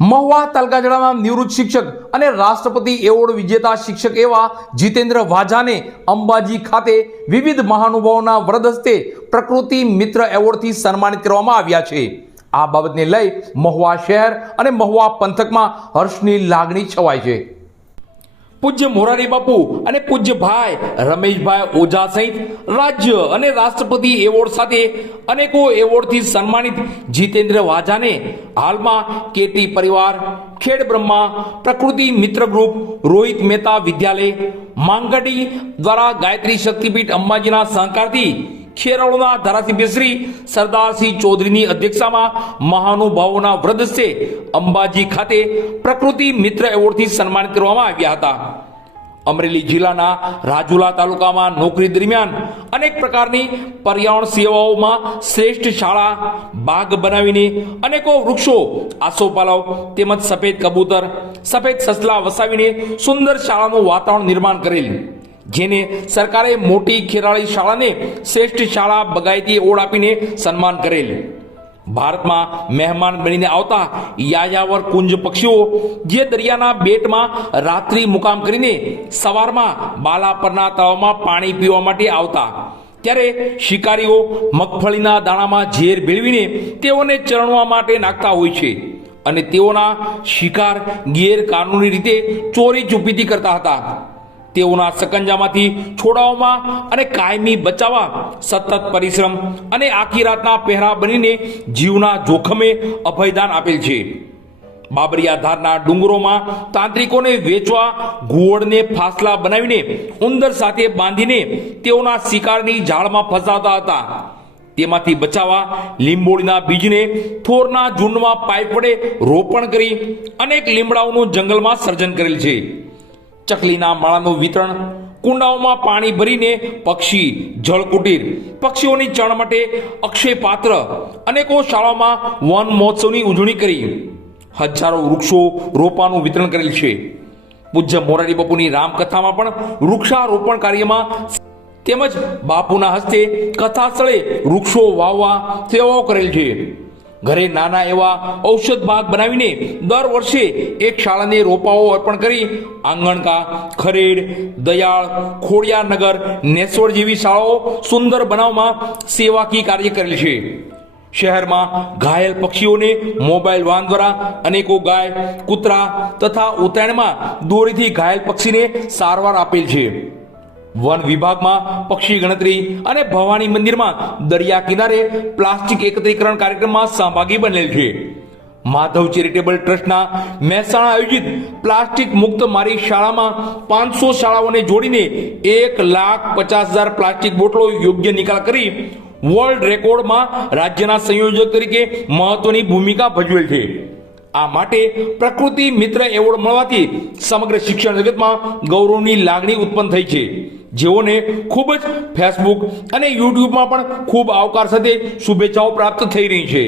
મહુવા તલકાજડામાં નિવૃત્ત શિક્ષક અને રાષ્ટ્રપતિ એવોર્ડ વિજેતા શિક્ષક એવા જીતેન્દ્ર વાઝાને અંબાજી ખાતે વિવિધ મહાનુભાવોના વ્રત હસ્તે પ્રકૃતિ મિત્ર એવોર્ડથી સન્માનિત કરવામાં આવ્યા છે. આ બાબતને લઈ મહુવા શહેર અને મહુવા પંથકમાં હર્ષની લાગણી છવાય છે. પૂજ્ય મોરારી બાપુ અને પૂજ્ય ભાઈ રમેશભાઈ ઓઝા સહિત રાજ્ય અને રાષ્ટ્રપતિ એવોર્ડ સાથે અનેકો એવોર્ડથી સન્માનિત જીતેન્દ્ર વાઝાને હાલમાં કેટી પરિવાર, ખેડ બ્રહ્મા, પ્રકૃતિ મિત્ર ગ્રુપ, રોહિત મહેતા વિદ્યાલય, માંગડી દ્વારા ગાયત્રી શક્તિપીઠ અંબાજીના સહકારથી ખેરાળુના ધારાસભ્ય શ્રી સરદારસિંહ ચૌધરીની અધ્યક્ષતામાં મહાનુભાવોના વ્રત અંબાજી ખાતે પ્રકૃતિ મિત્ર એવોર્ડથી સન્માનિત કરવામાં આવ્યા હતા. અમરેલી જિલ્લાના રાજુલા તાલુકામાં નોકરી દરમિયાન અનેક પ્રકારની પર્યાવરણ સેવાઓમાં શ્રેષ્ઠ શાળા, બાગ બનાવીને અનેકો વૃક્ષો, આસોપાલવ તેમજ સફેદ કબૂતર, સફેદ સસલા વસાવીને સુંદર શાળાનું વાતાવરણ નિર્માણ કરેલ. જેને સરકારે મોટી ખેરાળી શાળાને શ્રેષ્ઠ શાળા બગાયતી ઓળ આપીને સન્માન કરેલ. ભારતમાં મહેમાન બનીને આવતા યાયાવર કુંજ પક્ષીઓ જે દરિયાના બેટમાં રાત્રિ મુકામ કરીને સવારમાં બાલા પરના તળાવમાં પાણી પીવા માટે આવતા. ત્યારે શિકારીઓ મગફળીના દાણામાં ઝેર ભેળવીને તેઓને ચરણવા માટે નાખતા હોય છે અને તેઓના શિકાર ગેરકાનૂની રીતે ચોરી ચૂપીથી કરતા હતા. તેઓના સકંજામાંથી છોડાવવામાં અને કાયમી બચાવવા સતત પરિશ્રમ અને આખી રાતના પહેરા બનીને જીવના જોખમે અભયદાન આપેલ છે. બાબરિયા ધારના ડુંગરોમાં તાંત્રિકોને વેચવા ઘુવડને ફાસલા બનાવીને ઉંદર સાથે બાંધીને તેઓના શિકારની જાળમાં ફસાતા હતા. તેમાંથી બચાવવા લીંબોળીના બીજને થોરના ઝુંડમાં પાઇપ વડે રોપણ કરી અનેક લીમડાઓનું જંગલમાં સર્જન કરેલ છે. ચકલીના માળાનું વિતરણ, કુંડાઓમાં પાણી ભરીને પક્ષી જળકુટીર, પક્ષીઓની ચણ માટે અક્ષય પાત્ર અનેકો શાળાઓમાં વન મહોત્સવની ઉજવણી કરી. હજારો વૃક્ષો રોપાનું વિતરણ કરેલ છે. પૂજ્ય મોરારી બાપુની રામકથામાં પણ વૃક્ષારોપણ કાર્યમાં તેમજ બાપુના હસ્તે કથા સ્થળે વૃક્ષો વાવવા સેવાઓ કરેલ છે. ઘરે નાના એવા ઔષધ ભાગ બનાવીને દર વર્ષે એક શાળાને રોપાઓ અર્પણ કરી આંગણકા, ખરેડ, દયાળ ખોડિયાનગર નેસવડ જેવી શાળાઓ સુંદર બનાવમાં સેવાકીય કાર્ય કરેલ છે. શહેરમાં ઘાયલ પક્ષીઓને મોબાઈલ વાન દ્વારા અનેકો ગાય, કૂતરા તથા ઉત્તરાયણમાં દોરીથી ઘાયલ પક્ષીને સારવાર આપેલ છે. વન વિભાગમાં પક્ષી ગણતરી અને ભવાની મંદિરમાં દરિયા કિનારે પ્લાસ્ટિક એકત્રીકરણ કાર્યક્રમમાં સહભાગી બનેલ છે. માધવ ચેરિટેબલ ટ્રસ્ટના મહેસાણા આયોજિત પ્લાસ્ટિક મુક્ત મારી શાળામાં પાંચસો શાળાઓને જોડીને એક લાખ પચાસ હજાર પ્લાસ્ટિક બોટલો યોગ્ય નિકાલ કરી વર્લ્ડ રેકોર્ડમાં રાજ્યના સંયોજક તરીકે મહત્વની ભૂમિકા ભજવેલ છે. આ માટે પ્રકૃતિ મિત્ર એવોર્ડ મળવાથી સમગ્ર શિક્ષણ જગતમાં ગૌરવની લાગણી ઉત્પન્ન થઈ છે. જેઓને ખૂબ જ ફેસબુક અને યુટ્યુબમાં પણ ખૂબ આવકાર સાથે શુભેચ્છાઓ પ્રાપ્ત થઈ રહી છે.